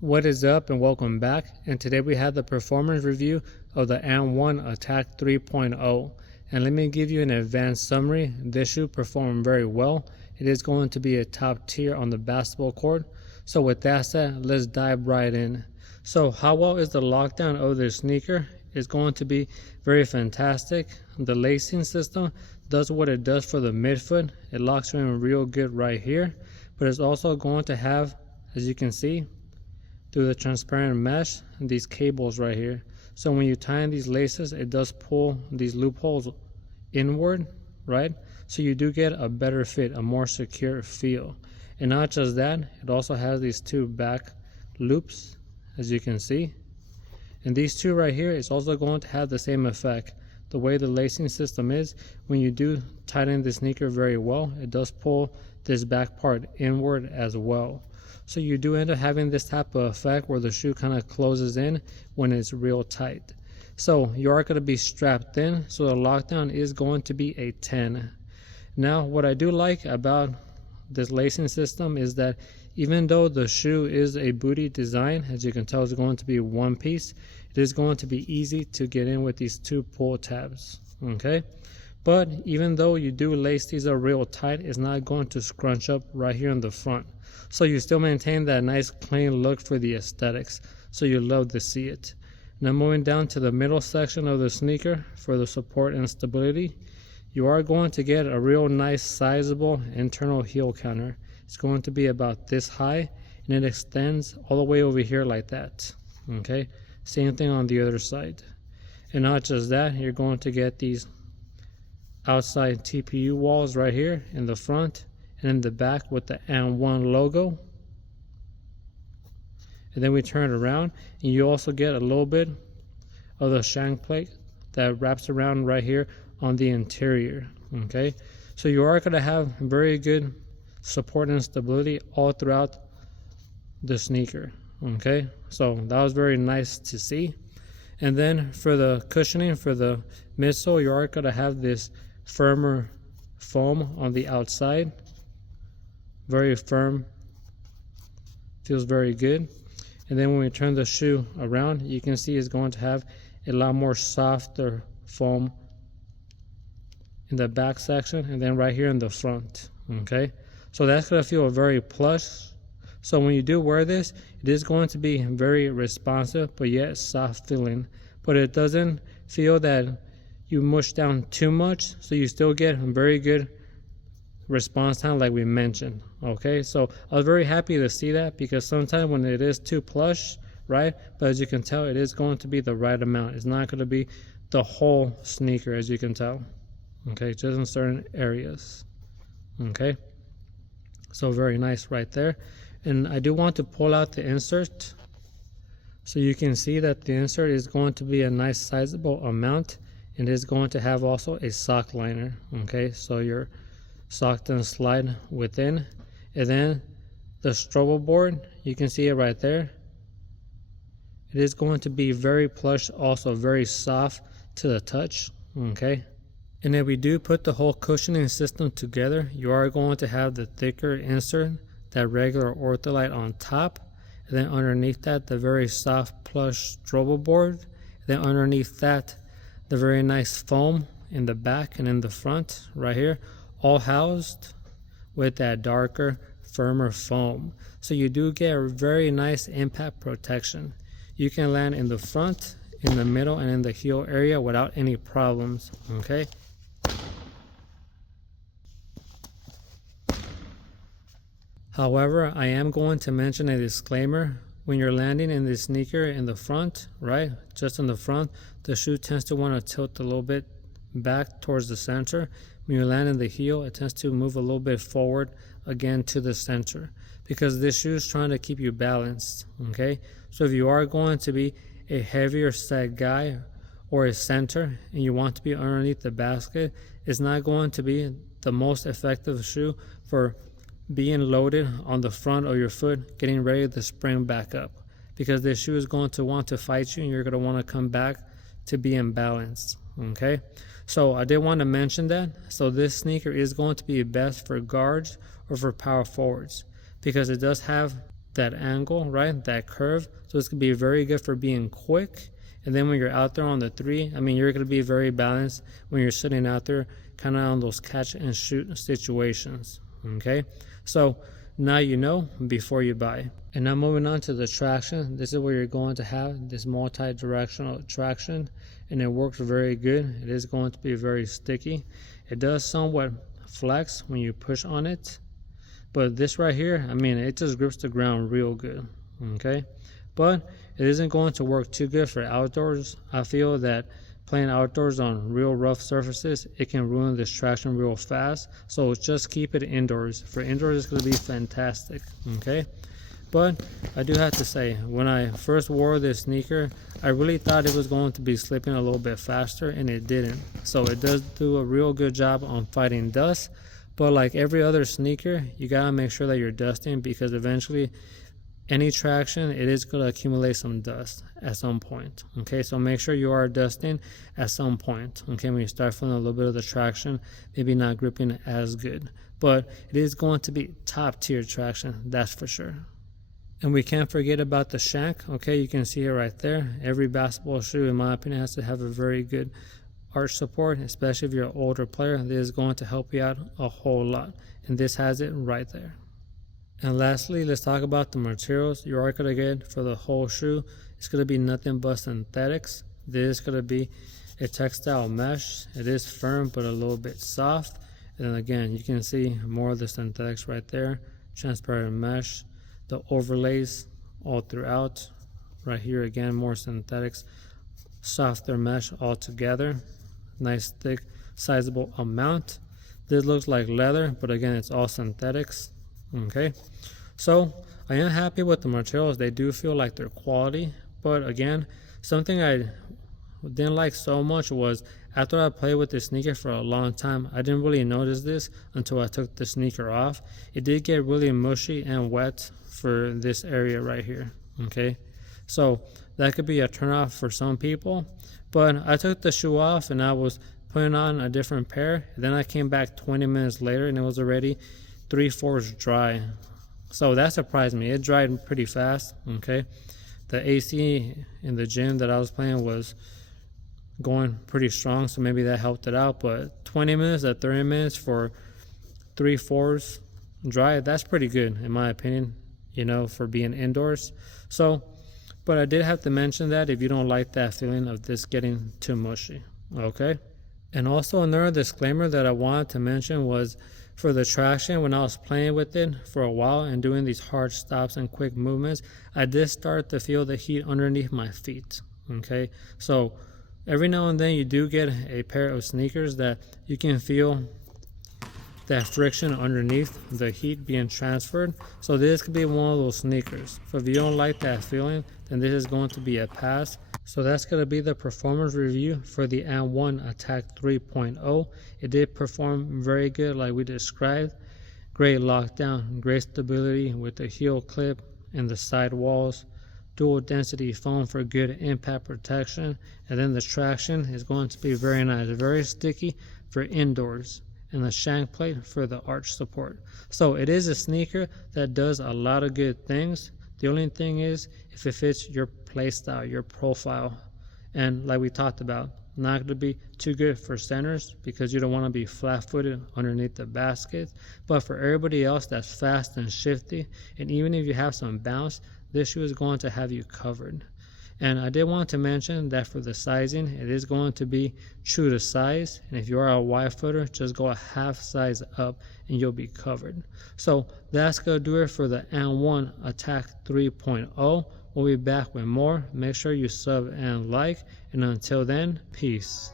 What is up and welcome back, and today we have the performance review of the AND1 Attack 3.0, and let me give you an advanced summary. This shoe performed very well. It is going to be a top tier on the basketball court. So with that said, let's dive right in. So how well is the lockdown of this sneaker? It's going to be very fantastic. The lacing system does what it does for the midfoot. It locks you in real good right here, but it's also going to have, as you can see, through the transparent mesh, these cables right here. So when you tie in these laces, it does pull these loopholes inward, right? So you do get a better fit, a more secure feel. And not just that, it also has these two back loops, as you can see. And these two right here is also going to have the same effect. The way the lacing system is, when you do tighten the sneaker very well, it does pull this back part inward as well. So you do end up having this type of effect where the shoe kind of closes in when it's real tight. So you are going to be strapped in, so the lockdown is going to be a 10. Now what I do like about this lacing system is that even though the shoe is a booty design, as you can tell, it's going to be one piece, it is going to be easy to get in with these two pull tabs, okay? But even though you do lace these up real tight, it's not going to scrunch up right here in the front. So you still maintain that nice clean look for the aesthetics. So you love to see it. Now moving down to the middle section of the sneaker for the support and stability, you are going to get a real nice sizable internal heel counter. It's going to be about this high, and it extends all the way over here like that, okay? Same thing on the other side. And not just that, you're going to get these outside TPU walls right here in the front and in the back with the AND1 logo. And then we turn it around, and you also get a little bit of the shank plate that wraps around right here on the interior, okay? So you are going to have very good support and stability all throughout the sneaker, okay? So that was very nice to see. And then for the cushioning, for the midsole, you are going to have this firmer foam on the outside. Very firm, feels very good. And then when we turn the shoe around, you can see it's going to have a lot more softer foam in the back section, and then right here in the front, okay? So that's going to feel very plush. So when you do wear this, it is going to be very responsive, but yet soft feeling. But it doesn't feel that you mush down too much, so you still get very good response time like we mentioned, okay? So I was very happy to see that, because sometimes when it is too plush, right? But as you can tell, it is going to be the right amount. It's not going to be the whole sneaker, as you can tell, okay? Just in certain areas, okay? So very nice right there. And I do want to pull out the insert, so you can see that the insert is going to be a nice sizable amount, and it is going to have also a sock liner, okay? So your sock doesn't slide within. And then the strobo board, you can see it right there. It is going to be very plush, also very soft to the touch, okay? And if we do put the whole cushioning system together, you are going to have the thicker insert, that regular ortholite on top, and then underneath that the very soft plush strobo board, and then underneath that the very nice foam in the back and in the front right here, all housed with that darker, firmer foam. So you do get a very nice impact protection. You can land in the front, in the middle, and in the heel area without any problems, okay? However, I am going to mention a disclaimer. When you're landing in the sneaker in the front, right, just in the front, the shoe tends to want to tilt a little bit back towards the center. When you land in the heel, it tends to move a little bit forward again to the center, because this shoe is trying to keep you balanced, okay? So if you are going to be a heavier set guy or a center and you want to be underneath the basket, it's not going to be the most effective shoe for being loaded on the front of your foot, getting ready to spring back up, because this shoe is going to want to fight you, and you're going to want to come back to be imbalanced, okay? So I did want to mention that. So this sneaker is going to be best for guards or for power forwards, because it does have that angle, right? That curve. So it's gonna be very good for being quick. And then when you're out there on the 3, I mean, you're gonna be very balanced when you're sitting out there kind of on those catch and shoot situations. Okay, so now you know before you buy. And now moving on to the traction, this is where you're going to have this multi-directional traction, and it works very good. It is going to be very sticky. It does somewhat flex when you push on it, but this right here, I mean, it just grips the ground real good. Okay, but it isn't going to work too good for outdoors. I feel that playing outdoors on real rough surfaces, it can ruin this traction real fast. So just keep it indoors. For indoors, it's going to be fantastic. Okay, but I do have to say, when I first wore this sneaker, I really thought it was going to be slipping a little bit faster, and it didn't. So it does do a real good job on fighting dust. But like every other sneaker, you gotta make sure that you're dusting, because eventually any traction, it is going to accumulate some dust at some point. Okay, so make sure you are dusting at some point. Okay, when you start feeling a little bit of the traction, maybe not gripping as good, but it is going to be top tier traction, that's for sure. And we can't forget about the shank. Okay, you can see it right there. Every basketball shoe, in my opinion, has to have a very good arch support, especially if you're an older player. This is going to help you out a whole lot, and this has it right there. And lastly, let's talk about the materials you are going to get for the whole shoe. It's going to be nothing but synthetics. This is going to be a textile mesh. It is firm but a little bit soft. And then again, you can see more of the synthetics right there. Transparent mesh, the overlays all throughout. Right here again, more synthetics, softer mesh all together. Nice thick, sizable amount. This looks like leather, but again, it's all synthetics. Okay, so I am happy with the materials. They do feel like they're quality, but again, something I didn't like so much was after I played with this sneaker for a long time, I didn't really notice this until I took the sneaker off. It did get really mushy and wet for this area right here. Okay, so that could be a turnoff for some people, but I took the shoe off and I was putting on a different pair. Then I came back 20 minutes later and it was already 3/4 dry. So that surprised me. It dried pretty fast. Okay, the AC in the gym that I was playing was going pretty strong, so maybe that helped it out. But 20 minutes to 30 minutes for 3/4 dry, that's pretty good in my opinion, you know, for being indoors. So, but I did have to mention that if you don't like that feeling of this getting too mushy. Okay, and also another disclaimer that I wanted to mention was, for the traction, when I was playing with it for a while and doing these hard stops and quick movements, I did start to feel the heat underneath my feet. Okay, so every now and then you do get a pair of sneakers that you can feel that friction underneath, the heat being transferred. So this could be one of those sneakers. So if you don't like that feeling, then this is going to be a pass. So that's going to be the performance review for the AND1 Attack 3.0. It did perform very good like we described. Great lockdown, great stability with the heel clip and the side walls. Dual density foam for good impact protection. And then the traction is going to be very nice, very sticky for indoors. And the shank plate for the arch support. So it is a sneaker that does a lot of good things. The only thing is if it fits your play style, your profile, and like we talked about, not going to be too good for centers because you don't want to be flat-footed underneath the basket. But for everybody else that's fast and shifty, and even if you have some bounce, this shoe is going to have you covered. And I did want to mention that for the sizing, it is going to be true to size. And if you are a wide footer, just go a half size up and you'll be covered. So that's going to do it for the AND1 Attack 3.0. We'll be back with more. Make sure you sub and like. And until then, peace.